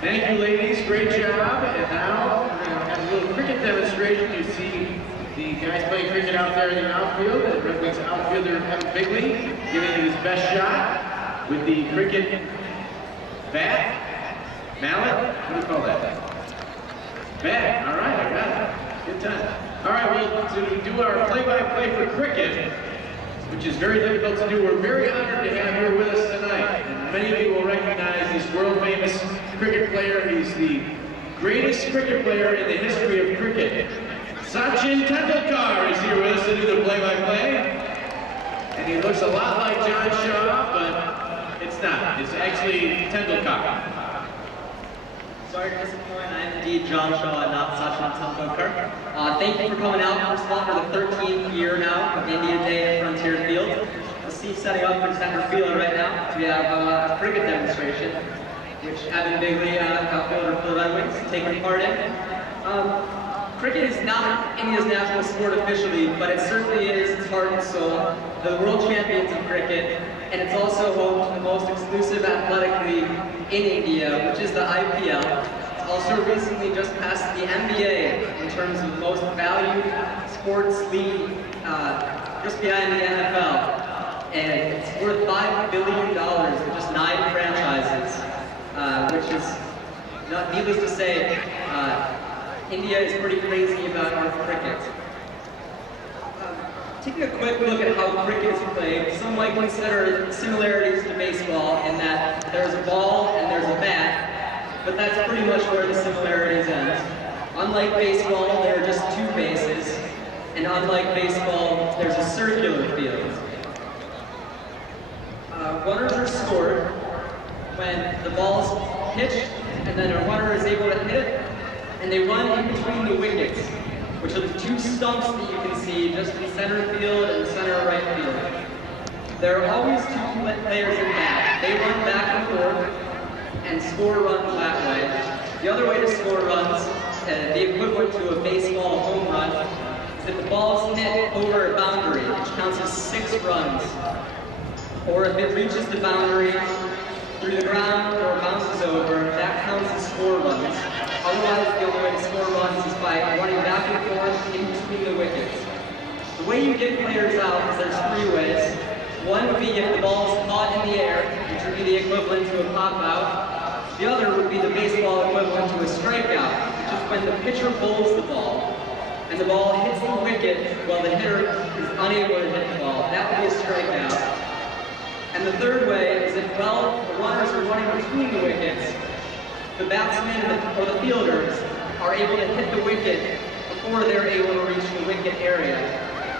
Thank you, ladies. Great job. And now we're going to have a little cricket demonstration. You see the guys playing cricket out there in the outfield. The Red Wings outfielder, Evan Bigley, giving it his best shot with the cricket bat, mallet. What do you call that? Bat. All right, I got it. Good time. All right, well, to do our play-by-play for cricket, which is very difficult to do, we're very honored to have here with us tonight. And many of you will recognize this world-famous cricket player. He's the greatest cricket player in the history of cricket. Sachin Tendulkar is here with us to do the play-by-play. And he looks a lot like John Shaw, but it's not. It's actually Tendulkar. Sorry to disappoint, I am indeed John Shaw and not Sachin Tendulkar. Thank you for coming out, first of all, for the 13th year now of India Day at Frontier Field. You'll see setting up in center field right now. We have a cricket demonstration, which Evan Bigley, outfielder for the Red Wings, is taking part in. Cricket is not India's national sport officially, but it certainly is its heart and soul. The world champions of cricket, and it's also home to the most exclusive athletic league in India, which is the IPL. It's also recently just passed the NBA in terms of the most valued sports league, just behind the NFL. And it's worth $5 billion with just 9 franchises, which is, needless to say, India is pretty crazy about cricket. Taking a quick look at how cricket is played, some might consider similarities to baseball in that there's a ball and there's a bat, but that's pretty much where the similarities end. Unlike baseball, there are just 2 bases, and unlike baseball, there's a circular field. Runners are scored when the ball's pitched, and then a runner is able to hit it, and they run in between the wickets, which are the 2 stumps that you can see just in center field and center right field. There are always 2 players in that. They run back and forth and score runs that way. The other way to score runs, the equivalent to a baseball home run, is if the ball is hit over a boundary, which counts as 6 runs. Or if it reaches the boundary through the ground or bounces over, that counts as 4 runs. Otherwise, the only way to score runs is by running back and forth in between the wickets. The way you get players out is there's 3 ways. One would be if the ball is caught in the air, which would be the equivalent to a pop-out. The other would be the baseball equivalent to a strikeout, which is when the pitcher bowls the ball, and the ball hits the wicket while the hitter is unable to hit the ball. That would be a strikeout. And the third way is if, well, the runners are running between the wickets, the batsmen or the fielders are able to hit the wicket before they're able to reach the wicket area,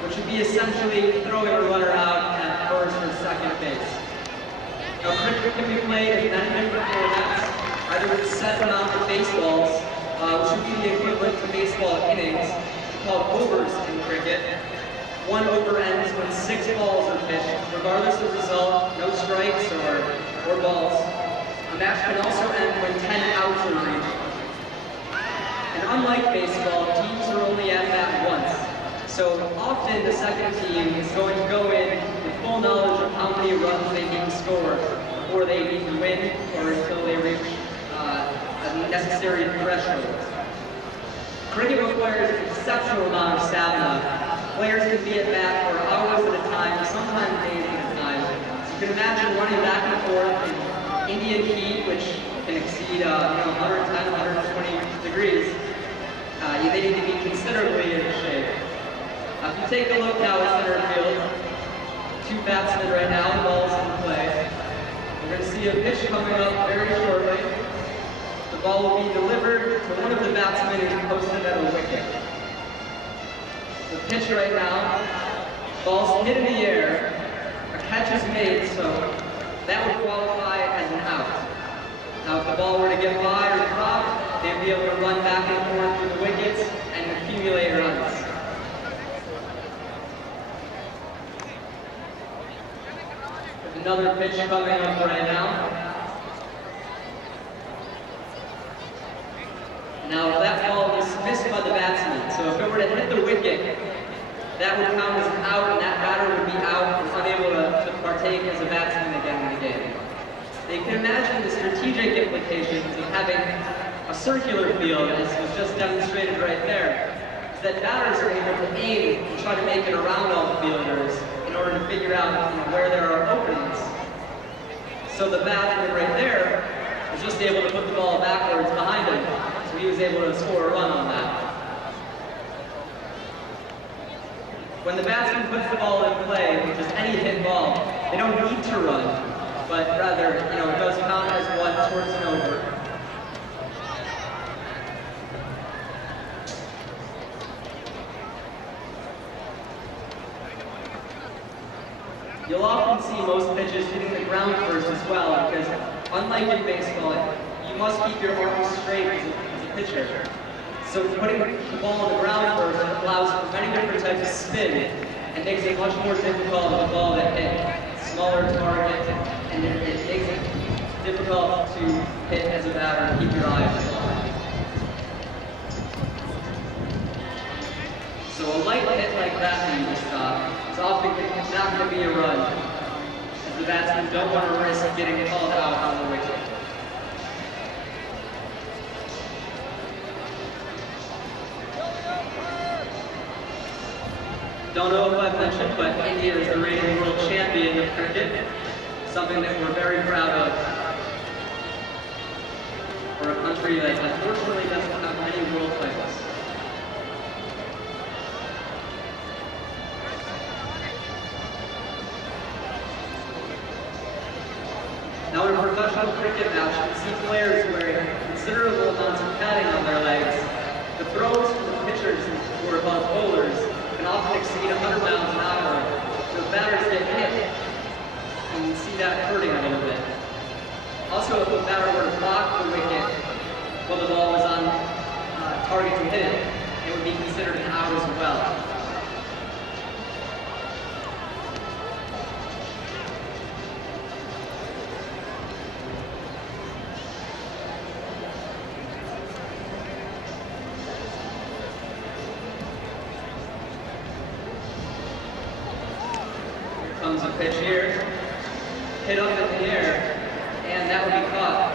which would be essentially throwing a runner out at first or second base. Now, cricket can be played in many different formats, either with a set amount of baseballs, which would be the equivalent to baseball innings, called overs in cricket. 1 over ends when 6 balls are pitched, regardless of the result, no strikes or balls. A match can also end when 10 outs are reached. And unlike baseball, teams are only at bat once. So often the second team is going to go in with full knowledge of how many runs they need to score before they need to win or until they reach a necessary threshold. Cricket requires an exceptional amount of stamina. Players can be at bat for hours at a time, sometimes days at a time. You can imagine running back and forth in Indian heat, which can exceed 110, 120 degrees. They need to be considerably in shape. If you take a look now at center field, 2 batsmen right now, the ball's in play. We're going to see a pitch coming up very shortly. The ball will be delivered to one of the batsmen who's posted at a wicket. The pitch right now, ball's hit in the air, a catch is made, so that would qualify as an out. Now, if the ball were to get by or drop, they'd be able to run back and forth through the wickets and accumulate runs. There's another pitch coming up right now. Now, if that ball was missed by the batsman, so if it were to hit the wicket, that would count as an out, and that batter would be out and unable to partake as a batsman again in the game. Now, you can imagine the strategic strategic implications of having a circular field, as was just demonstrated right there, is that batters are able to aim and try to make it around all the fielders in order to figure out where there are openings. So the batsman right there was just able to put the ball backwards behind him, so he was able to score a run on that. When the batsman puts the ball in play, just any hit ball, they don't need to run, but rather, it does count as one towards an over. You'll often see most pitches hitting the ground first as well, because unlike in baseball, you must keep your arms straight as a pitcher. So putting the ball on the ground first allows for many different types of spin and makes it much more difficult for the ball to hit smaller targets, and it makes it difficult to hit as a batter and keep your eye on the ball. So a light hit like that when you stop is often not going to be a run, as the batsmen don't want to risk getting called out on the wicket. Don't know if I've mentioned, but India is the reigning world champion of cricket, something that we're very proud of for a country that unfortunately doesn't have many world titles. Now in a professional cricket match, you see players wearing considerable amounts of padding on their legs. The throws from the pitchers who are called bowlers can often exceed 100 miles an hour, so the batters get hit, and you see that hurting a little bit. Also, if a batter were to block the wicket while the ball was on target to hit it, it would be considered an out as well. Comes a pitch here, hit up in the air, and that would be caught.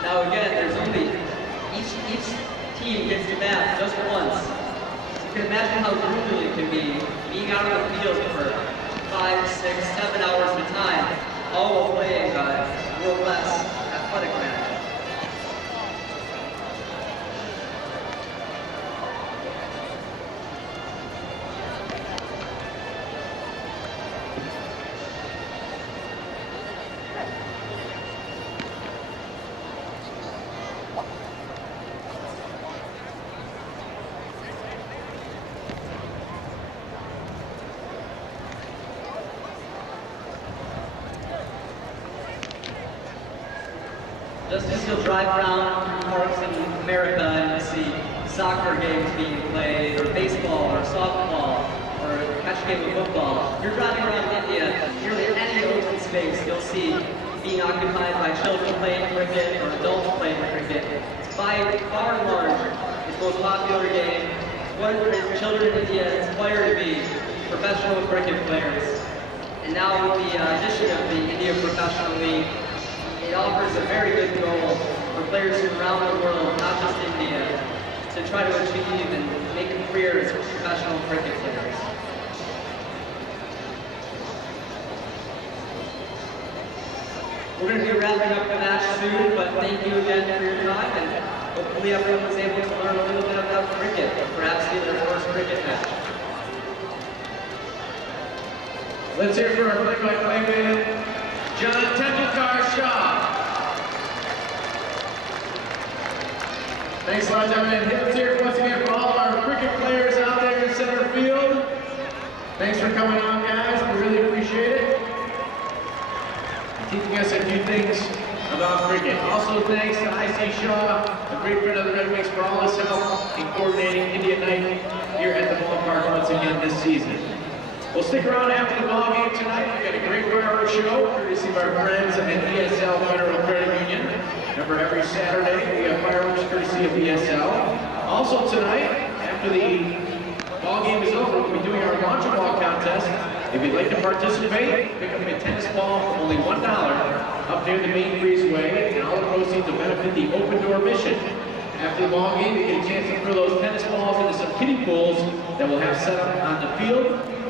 Now again, there's only, each team gets to bat just once. You can imagine how brutal it can be, being out on the field for 5, 6, 7 hours at a time, all while playing a world-class athletic match. Just as you'll drive around parks in America and see soccer games being played, or baseball, or softball, or a catch game of football, you're driving around India, nearly any open space you'll see being occupied by children playing cricket or adults playing cricket. It's by far and large its most popular game. It's what children in India aspire to be professional cricket players. And now with the addition of the India Professional League, it offers a very good goal for players from around the world, not just India, to try to achieve and make a career as professional cricket players. We're going to be wrapping up the match soon, but thank you again for your time, and hopefully everyone was able to learn a little bit about cricket, or perhaps see their first cricket match. Let's hear it for our play-by-play man, John Tendulkar Shah. Thanks a lot, gentlemen. Let's hear it once again for all of our cricket players out there in center field. Thanks for coming on, guys. We really appreciate it. Teaching us a few things about cricket. Also, thanks to I.C. Shaw, a great friend of the Red Wings, for all his help in coordinating India Night here at the ballpark once again this season. We'll stick around after the ball game tonight. We've got a great fireworks show, courtesy of our friends at ESL Federal Credit Union. Remember, every Saturday we have fireworks courtesy of ESL. Also tonight, after after the ball game is over, we'll be doing our launch ball contest. If you'd like to participate, pick up a tennis ball for only $1 up near the main breezeway, and all the proceeds will benefit the Open Door Mission. After the ball game, you get a chance to throw those tennis balls into some kiddie pools that we'll have set up on the field.